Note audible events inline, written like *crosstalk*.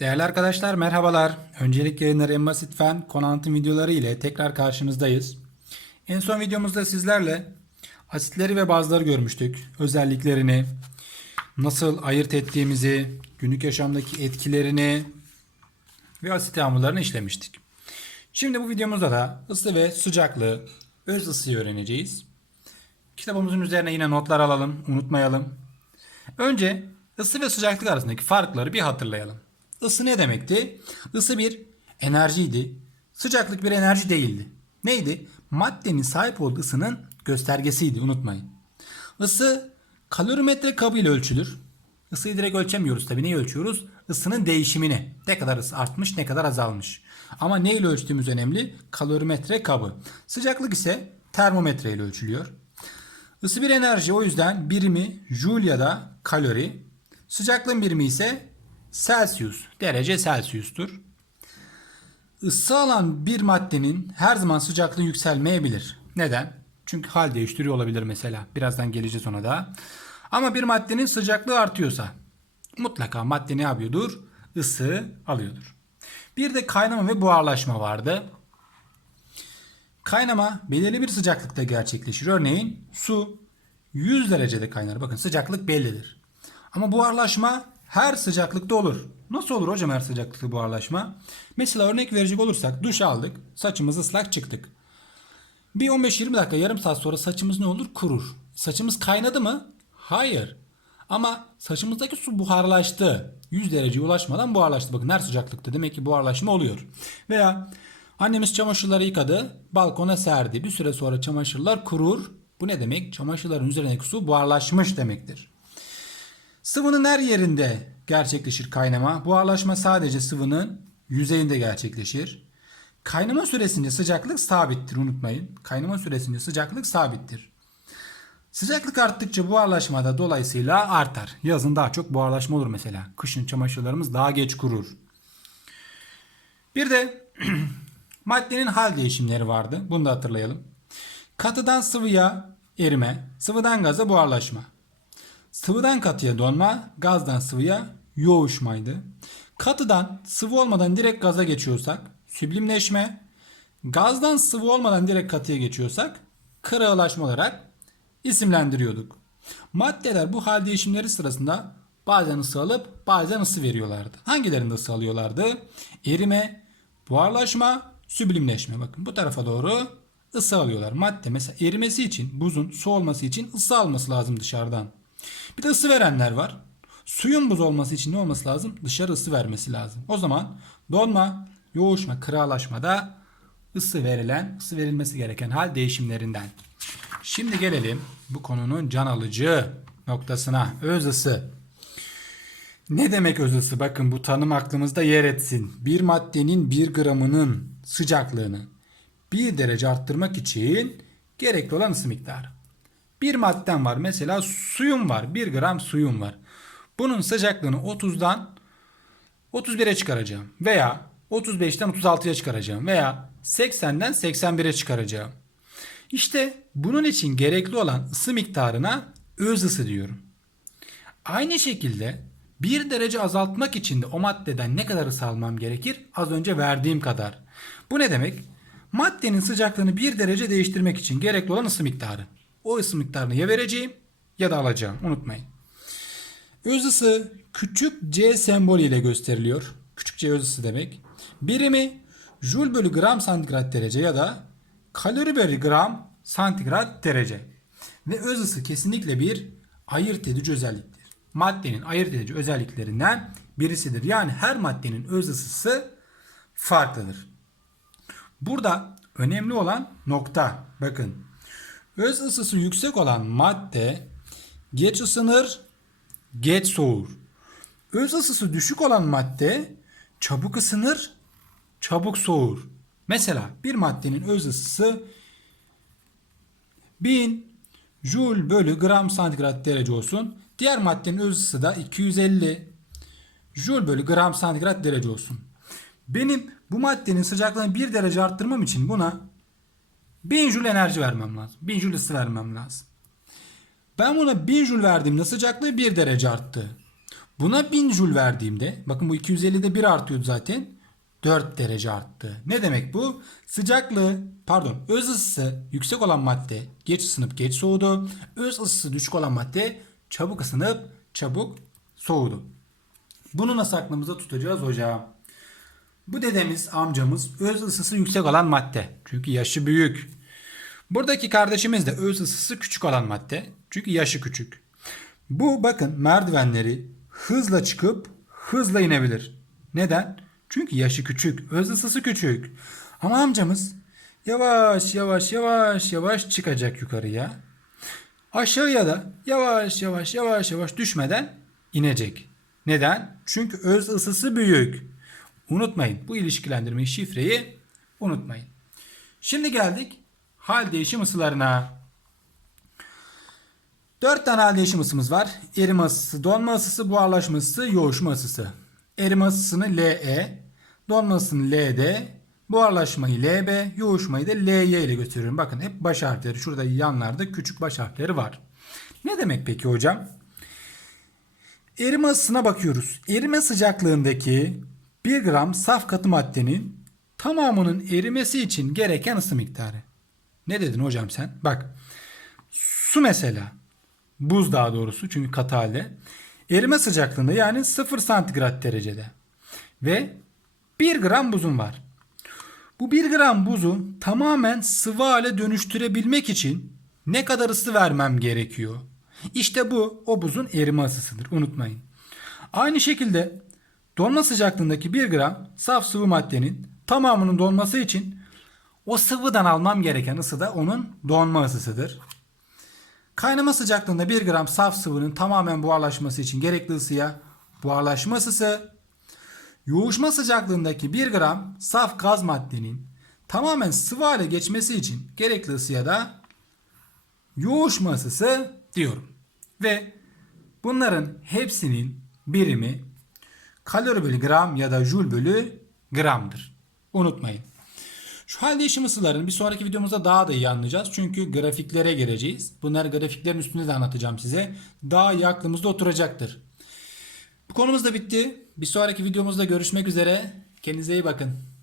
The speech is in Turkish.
Değerli arkadaşlar merhabalar. Öncelikle yayınları en basit fen konu anlatım videoları ile tekrar karşınızdayız. En son videomuzda sizlerle asitleri ve bazları görmüştük. Özelliklerini, nasıl ayırt ettiğimizi, günlük yaşamdaki etkilerini ve asit yağmurlarını işlemiştik. Şimdi bu videomuzda da ısı ve sıcaklığı, öz ısıyı öğreneceğiz. Kitabımızın üzerine yine notlar alalım, unutmayalım. Önce ısı ve sıcaklık arasındaki farkları bir hatırlayalım. Isı ne demekti? Isı bir enerjiydi. Sıcaklık bir enerji değildi. Neydi? Maddenin sahip olduğu ısının göstergesiydi unutmayın. Isı kalorimetre kabı ile ölçülür. Isıyı direkt ölçemiyoruz tabii. Neyi ölçüyoruz? Isının değişimini. Ne kadar ısı artmış ne kadar azalmış. Ama ne ile ölçtüğümüz önemli? Kalorimetre kabı. Sıcaklık ise termometre ile ölçülüyor. Isı bir enerji o yüzden birimi joule ya da kalori. Sıcaklığın birimi ise Celsius. Derece Celsius'tur. Isı alan bir maddenin her zaman sıcaklığı yükselmeyebilir. Neden? Çünkü hal değiştiriyor olabilir mesela. Birazdan geleceğiz ona da. Ama bir maddenin sıcaklığı artıyorsa mutlaka madde ne yapıyordur? Isı alıyordur. Bir de kaynama ve buharlaşma vardı. Kaynama belirli bir sıcaklıkta gerçekleşir. Örneğin su 100 derecede kaynar. Bakın sıcaklık bellidir. Ama buharlaşma her sıcaklıkta olur. Nasıl olur hocam her sıcaklıkta buharlaşma? Mesela örnek verecek olursak duş aldık. Saçımız ıslak çıktık. Bir 15-20 dakika yarım saat sonra saçımız ne olur? Kurur. Saçımız kaynadı mı? Hayır. Ama saçımızdaki su buharlaştı. 100 dereceye ulaşmadan buharlaştı. Bakın her sıcaklıkta demek ki buharlaşma oluyor. Veya annemiz çamaşırları yıkadı, balkona serdi. Bir süre sonra çamaşırlar kurur. Bu ne demek? Çamaşırların üzerindeki su buharlaşmış demektir. Sıvının her yerinde gerçekleşir kaynama. Buharlaşma sadece sıvının yüzeyinde gerçekleşir. Kaynama süresince sıcaklık sabittir unutmayın. Kaynama süresince sıcaklık sabittir. Sıcaklık arttıkça buharlaşma da dolayısıyla artar. Yazın daha çok buharlaşma olur mesela. Kışın çamaşırlarımız daha geç kurur. Bir de *clears throat* maddenin hal değişimleri vardı. Bunu da hatırlayalım. Katıdan sıvıya erime, sıvıdan gaza buharlaşma. Sıvıdan katıya donma, gazdan sıvıya yoğuşmaydı. Katıdan sıvı olmadan direkt gaza geçiyorsak süblimleşme, gazdan sıvı olmadan direkt katıya geçiyorsak kırağılaşma olarak isimlendiriyorduk. Maddeler bu hal değişimleri sırasında bazen ısı alıp bazen ısı veriyorlardı. Hangilerinde ısı alıyorlardı? Erime, buharlaşma, süblimleşme. Bakın bu tarafa doğru ısı alıyorlar. Madde mesela erimesi için buzun su olması için ısı alması lazım dışarıdan. Bir de ısı verenler var. Suyun buz olması için ne olması lazım? Dışarı ısı vermesi lazım. O zaman donma, yoğuşma, kıralaşma da ısı verilen, ısı verilmesi gereken hal değişimlerinden. Şimdi gelelim bu konunun can alıcı noktasına. Öz ısı. Ne demek öz ısı? Bakın bu tanım aklımızda yer etsin. Bir maddenin bir gramının sıcaklığını bir derece arttırmak için gerekli olan ısı miktarı. Bir madden var mesela suyun var. 1 gram suyun var. Bunun sıcaklığını 30'dan 31'e çıkaracağım. Veya 35'ten 36'ya çıkaracağım. Veya 80'den 81'e çıkaracağım. İşte bunun için gerekli olan ısı miktarına öz ısı diyorum. Aynı şekilde bir derece azaltmak için de o maddeden ne kadar ısı almam gerekir? Az önce verdiğim kadar. Bu ne demek? Maddenin sıcaklığını bir derece değiştirmek için gerekli olan ısı miktarı. O ısı miktarını ya vereceğim ya da alacağım. Unutmayın. Öz ısı küçük c sembolü ile gösteriliyor. Küçük c öz ısı demek. Birimi joule bölü gram santigrat derece ya da kalori bölü gram santigrat derece. Ve öz ısı kesinlikle bir ayırt edici özelliktir. Maddenin ayırt edici özelliklerinden birisidir. Yani her maddenin öz ısısı farklıdır. Burada önemli olan nokta bakın. Öz ısısı yüksek olan madde geç ısınır, geç soğur. Öz ısısı düşük olan madde çabuk ısınır, çabuk soğur. Mesela bir maddenin öz ısısı 1000 joule bölü gram santigrat derece olsun. Diğer maddenin öz ısısı da 250 joule bölü gram santigrat derece olsun. Benim bu maddenin sıcaklığını 1 derece arttırmam için buna 1000 joule enerji vermem lazım. 1000 joule ısı vermem lazım. Ben buna 1000 joule verdiğimde sıcaklığı 1 derece arttı. Buna 1000 jül verdiğimde bakın bu 250'de 1 artıyordu zaten. 4 derece arttı. Ne demek bu? Sıcaklığı, pardon, öz ısısı yüksek olan madde geç ısınıp geç soğudu. Öz ısısı düşük olan madde çabuk ısınıp çabuk soğudu. Bunu nasıl aklımızda tutacağız hocam? Bu dedemiz, amcamız öz ısısı yüksek olan madde. Çünkü yaşı büyük. Buradaki kardeşimiz de öz ısısı küçük olan madde. Çünkü yaşı küçük. Bu bakın merdivenleri hızla çıkıp hızla inebilir. Neden? Çünkü yaşı küçük, öz ısısı küçük. Ama amcamız yavaş yavaş yavaş yavaş çıkacak yukarıya. Aşağıya da yavaş yavaş yavaş yavaş düşmeden inecek. Neden? Çünkü öz ısısı büyük. Unutmayın bu ilişkilendirmeyi şifreyi unutmayın. Şimdi geldik hal değişim ısılarına. Dört tane hal değişim ısımız var. Erime ısısı, donma ısısı, buharlaşma ısısı, yoğuşma ısısı. Erime ısısını LE, donma ısısını LD, buharlaşmayı LB, yoğuşmayı da LY ile gösteriyorum. Bakın hep baş harfleri. Şurada yanlarda küçük baş harfleri var. Ne demek peki hocam? Erime ısısına bakıyoruz. Erime sıcaklığındaki 1 gram saf katı maddenin tamamının erimesi için gereken ısı miktarı. Ne dedin hocam sen? Bak su mesela buz daha doğrusu çünkü katı halde erime sıcaklığında yani 0 santigrat derecede ve 1 gram buzun var. Bu 1 gram buzu tamamen sıvı hale dönüştürebilmek için ne kadar ısı vermem gerekiyor? İşte bu o buzun erime ısısıdır. Unutmayın. Aynı şekilde donma sıcaklığındaki 1 gram saf sıvı maddenin tamamının donması için o sıvıdan almam gereken ısı da onun donma ısısıdır. Kaynama sıcaklığında 1 gram saf sıvının tamamen buharlaşması için gerekli ısıya buharlaşma ısısı, yoğuşma sıcaklığındaki 1 gram saf gaz maddenin tamamen sıvı hale geçmesi için gerekli ısıya da yoğuşma ısısı diyorum. Ve bunların hepsinin birimi kalori bölü gram ya da joule bölü gramdır. Unutmayın. Şu hal değişim ısılarını bir sonraki videomuzda daha da iyi anlayacağız. Çünkü grafiklere gireceğiz. Bunları grafiklerin üstünde de anlatacağım size. Daha iyi aklımızda oturacaktır. Bu konumuz da bitti. Bir sonraki videomuzda görüşmek üzere. Kendinize iyi bakın.